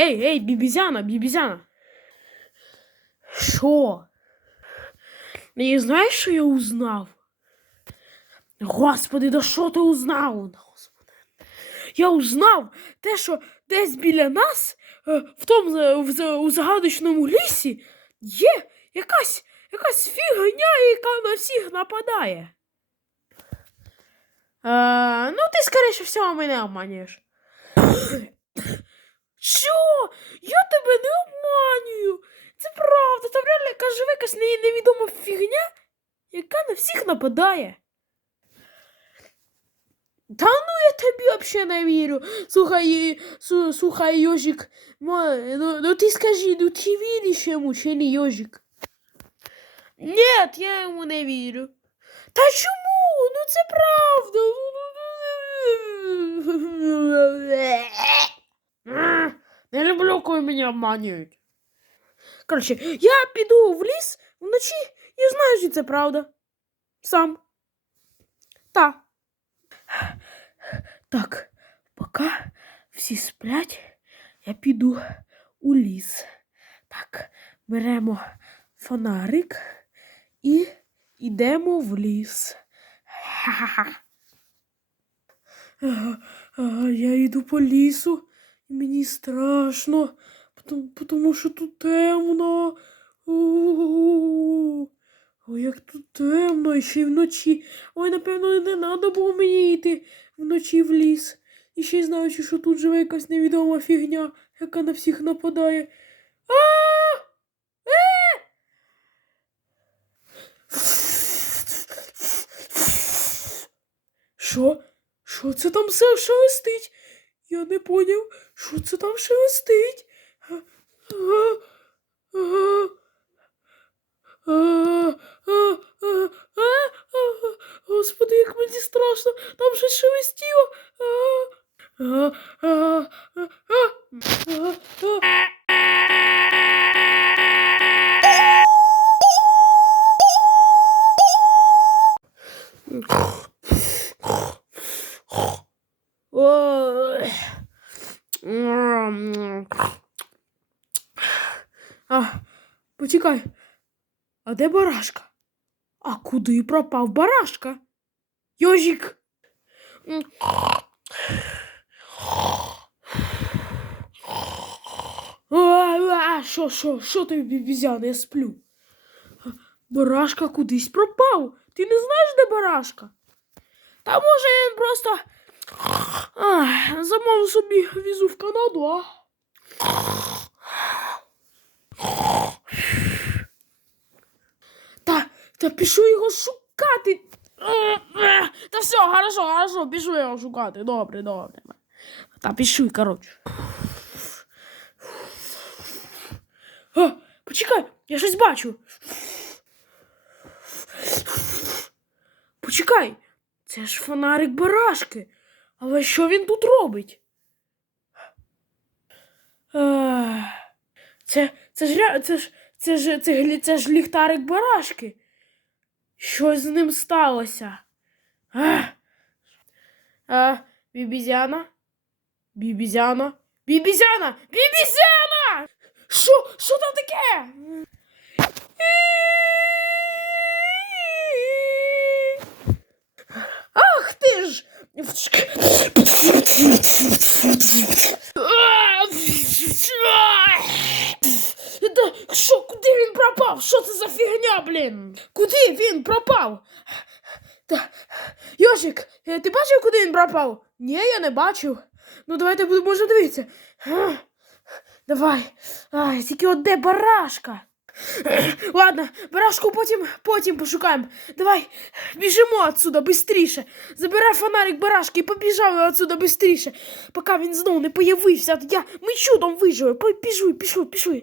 Ей, ей, бібізяна, бібізяна. Що? І знаєш, що я узнав? Господи, да що ти узнав? Господи. Я узнав те, що десь біля нас, е, в тому за- в, у загадочному лісі, є якась, якась фігня, яка на всіх нападає. Е, ну, ти, скоріше всього, мене обманюєш. Що? Я тебе не обманюю. Це правда, там реально яка живе якась не- невідома фігня, яка на всіх нападає. Та ну я тобі взагалі не вірю. Слухай, су, слухай, Йожик, ну, ну ти скажи, ну ти віриш йому чи не, Йожик? Нет, я йому не вірю. Та чому? Ну це правда. М, Не люблю, коли мене обманюють. Коротше, я піду в ліс вночі і знаю, що це правда. Сам. Та. Так, поки всі сплять, я піду у ліс. Так, беремо фонарик і йдемо в ліс. Ха-ха-ха. Я йду по лісу, і мені страшно, тому, тому що тут темно. О, як тут темно, і ще й вночі. Ой, напевно, не треба було мені йти вночі в ліс. І ще й знаючи, що тут живе якась невідома фігня, яка на всіх нападає. А! Е! Що? Що це там все шелестить? Я не поняв, що це там шелестить. Господи, як мені страшно, там же шелестіло. А, а, а, а, а, а, а. Ой. А, почекай. А де барашка? А куди пропав барашка? Йожик. Що, що, що ти бібізяна, я сплю? Барашка кудись пропав. Ти не знаєш, де барашка? Та може він просто замовив собі візу в Канаду, а? Та, пішу його шукати. Та все, хорошо, хорошо, пішу його шукати. Добре, добре. Та пішу, коротше. Почекай, я щось бачу. Почекай, це ж фонарик барашки. Але що він тут робить? Це, це ж це ж це ж це, глі- це ж ліхтарик барашки. Що з ним сталося? А, А, бібізяна? Бібізяна? Бібізяна! Бібізяна! Що? Що там таке? Ах ти ж! Да, що, куди він пропав? Що це за фігня, блін? Куди він пропав? Та, Йошик, е, ти бачив, куди він пропав? Ні, я не бачив. Ну, давайте будемо дивитися. А, Давай. Ай, тільки от де барашка? Ладно, барашку потім, потім пошукаємо. Давай, біжимо отсюда бистріше. Забирай фонарик барашки і побіжали отсюда бистріше, поки він знову не появився. Я, ми чудом вижили. Пой- Пішли, пішли,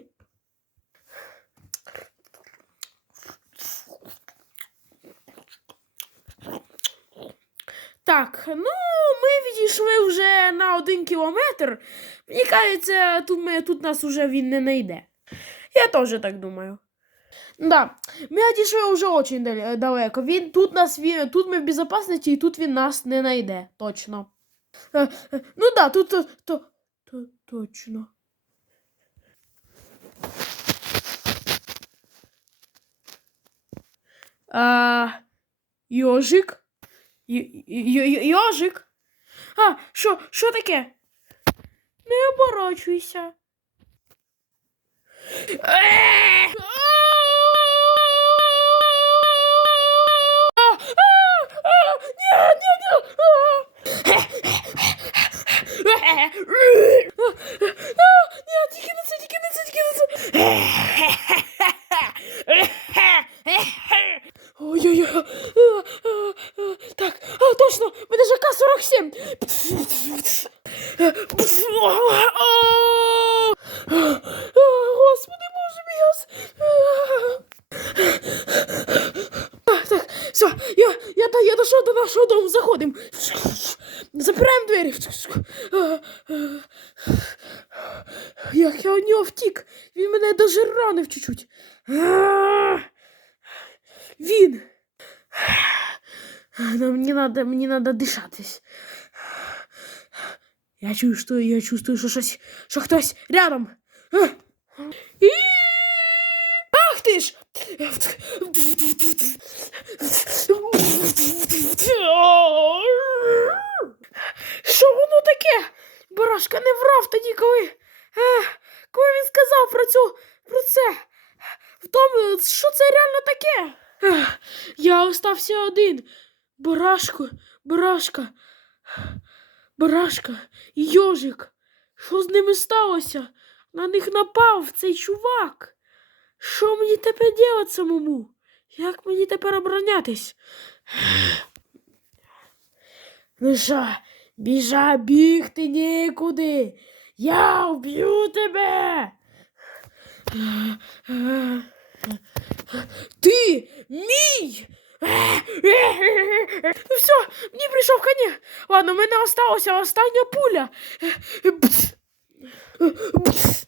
Так, ну ми відійшли вже на один кілометр. Мені кажеться, тут ми, тут нас уже він не знайде. Я теж так думаю. Да, Ми відійшли вже дуже далеко. Він Тут нас, він, тут ми в безпечності і тут він нас не знайде. Точно. Е, е, ну да, тут то, то, то, точно. А, Йожик? Йожик? А, що, що таке? Не оборочуйся. Тільки не це, тільки не це, тільки не це. Ой-ой-ой. А, а, а, Так, а, точно, мене ж АК-47. Господи, боже мій. ас. А, Так, все, я, я, я дійшов до нашого дому, заходимо. Запираємо двері. Як я від нього втік. Він мене даже ранив чуть-чуть. Він. Мені надо, мені надо дишатись. Я чую, що я чувствую, що щось, що хтось рядом. І... Ах! Що воно таке? Барашка не врав тоді, коли, е, коли він сказав про цю про це. Тому, що це реально таке? Я остався один. Барашко, барашка, барашка і йожик. Що з ними сталося? На них напав цей чувак. Що мені тепер делать самому? Як мені тепер оборонятись? Ну що, біжа бігти нікуди. Я вб'ю тебе. Ти мій. Ну все, мені прийшов конець. Ладно, в мене осталася остання пуля. Бц. Бц.